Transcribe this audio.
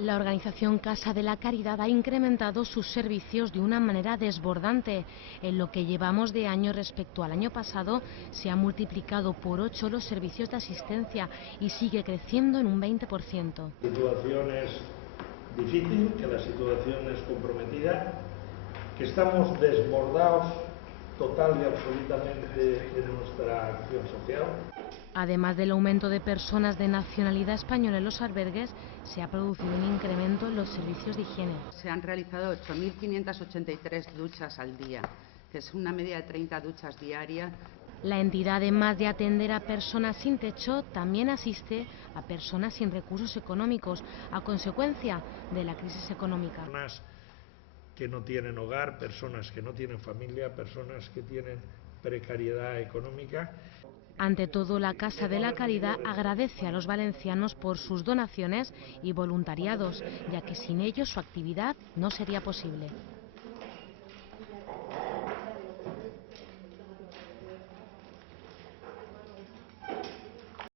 La organización Casa de la Caridad ha incrementado sus servicios de una manera desbordante. En lo que llevamos de año respecto al año pasado, se han multiplicado por 8 los servicios de asistencia y sigue creciendo en un 20%. La situación es difícil, que la situación es comprometida, que estamos desbordados total y absolutamente en nuestra acción social. Además del aumento de personas de nacionalidad española en los albergues, se ha producido un incremento en los servicios de higiene. Se han realizado 8.583 duchas al día, que es una media de 30 duchas diarias. La entidad, además de atender a personas sin techo, también asiste a personas sin recursos económicos, a consecuencia de la crisis económica. Personas que no tienen hogar, personas que no tienen familia, personas que tienen precariedad económica. Ante todo, la Casa de la Caridad agradece a los valencianos por sus donaciones y voluntariados, ya que sin ellos su actividad no sería posible.